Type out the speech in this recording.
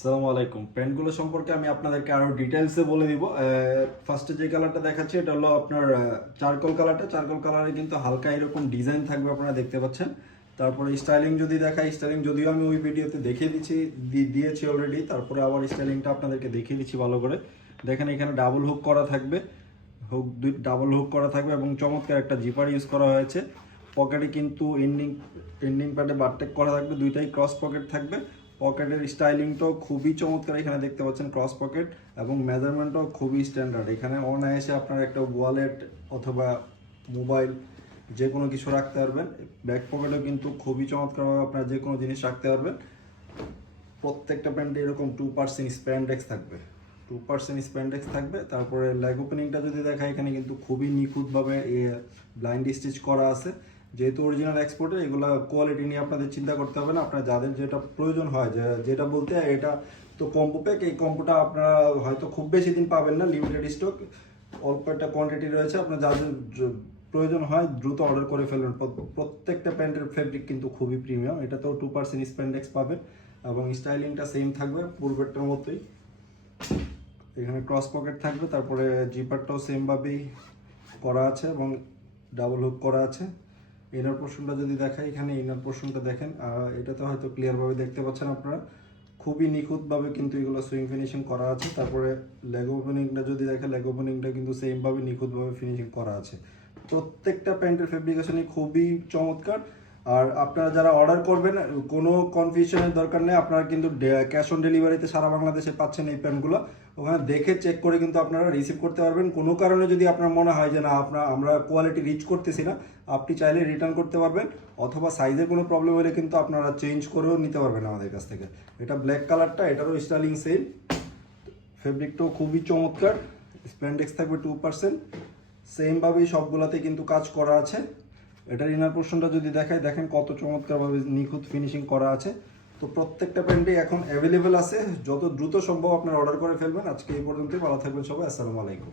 আসসালামু আলাইকুম। প্যান্টগুলো সম্পর্কে আমি আপনাদেরকে আরো ডিটেইলসে বলে দিব। ফার্স্টে যে কালারটা দেখাচ্ছি এটা হলো আপনার চারকোল কালারটা। চারকোল কালারে কিন্তু হালকা এরকম ডিজাইন থাকবে, আপনারা দেখতে পাচ্ছেন। তারপরে স্টাইলিং যদি দেখাই, স্টাইলিং যদিও আমি ওই ভিডিওতে দেখিয়ে দিয়েছি অলরেডি, তারপরে আবার স্টাইলিংটা আপনাদেরকে দেখিয়ে দিচ্ছি ভালো করে। দেখেন এখানে ডাবল হুক করা থাকবে, ডাবল হুক করা থাকবে এবং চমৎকার একটা জিপার ইউজ করা হয়েছে। পকেটে কিন্তু এন্ডিং প্যাডে বারটেক করা থাকবে, দুইটাই ক্রস পকেট থাকবে। পকেটের স্টাইলিংটাও খুবই চমৎকার, এখানে দেখতে পাচ্ছেন ক্রস পকেট এবং মেজারমেন্টটাও খুবই স্ট্যান্ডার্ড। এখানে অনায়াসে আপনার একটা ওয়ালেট অথবা মোবাইল যে কোনো কিছু রাখতে পারবেন। ব্যাক পকেটেও কিন্তু খুবই চমৎকারভাবে আপনার যে কোনো জিনিস রাখতে পারবেন। প্রত্যেকটা প্যান্টে এরকম 2% স্প্যান্ডেক্স থাকবে, 2% স্প্যান্ডেক্স থাকবে। তারপরে লেগ ওপেনিংটা যদি দেখা, এখানে কিন্তু খুবই নিখুঁতভাবে ব্লাইন্ড স্টিচ করা আছে। যেহেতু অরিজিনাল এক্সপোর্টের, এগুলো কোয়ালিটি নিয়ে আপনাদের চিন্তা করতে হবে না। আপনার যাদের যেটা প্রয়োজন হয়, যেটা বলতে এটা তো কম্বো প্যাক, এই কম্বোটা আপনারা হয়তো খুব বেশি দিন পাবেন না, লিমিটেড স্টক, অল্প একটা কোয়ান্টিটি রয়েছে। আপনার যাদের প্রয়োজন হয় দ্রুত অর্ডার করে ফেলবেন। প্রত্যেকটা প্যান্টের ফেব্রিক কিন্তু খুবই প্রিমিয়াম। এটাতেও 2% স্প্যান্ডেক্স পাবেন এবং স্টাইলিংটা সেম থাকবে পূর্বেরটার মতোই। এখানে ক্রস পকেট থাকবে, তারপরে জিপারটাও সেমভাবেই করা আছে এবং ডাবল হুক করা আছে। ইনার পোর্শনটা যদি দেখাই, এখানে ইনার পোর্শনটা দেখেন, এটাতে হয়তো ক্লিয়ারভাবে দেখতে পাচ্ছেন আপনারা। খুবই নিখুঁতভাবে কিন্তু এগুলো সুইং ফিনিশিং করা আছে। তারপরে লেগ ওপেনিংটা যদি দেখেন, লেগ ওপেনিংটা কিন্তু সেমভাবে নিখুঁতভাবে ফিনিশিং করা আছে। প্রত্যেকটা প্যান্টের ফেব্রিকেশনই খুবই চমৎকার। আর আপনারা যারা অর্ডার করবেন, কোনো কনফিউশনের দরকার নেই। আপনারা কিন্তু ক্যাশ অন ডেলিভারিতে সারা বাংলাদেশে পাচ্ছেন এই প্যান্টগুলো। ওখানে দেখে চেক করে কিন্তু আপনারা রিসিভ করতে পারবেন। কোনো কারণে যদি আপনার মনে হয় যে না, আমরা কোয়ালিটি রিচ করতেছি না, আপনি চাইলে রিটার্ন করতে পারবেন, অথবা সাইজের কোনো প্রবলেম হলে কিন্তু আপনারা চেঞ্জ করেও নিতে পারবেন আমাদের কাছ থেকে। এটা ব্ল্যাক কালারটা, এটারও স্টাইলিং সেম, ফেব্রিকটাও খুবই চমৎকার। স্প্যান্ডেক্স থাকবে 2%, সেমভাবেই সবগুলাতে কিন্তু কাজ করা আছে। এটার ইনার পোর্শনটা যদি দেখায়, দেখেন কত চমৎকারভাবে নিখুঁত ফিনিশিং করা আছে। তো প্রত্যেকটা প্যান্টই এখন অ্যাভেলেবেল আছে, যত দ্রুত সম্ভব আপনারা অর্ডার করে ফেলবেন। আজকে এই পর্যন্তই, ভালো থাকবেন সবাই, আসসালামু আলাইকুম।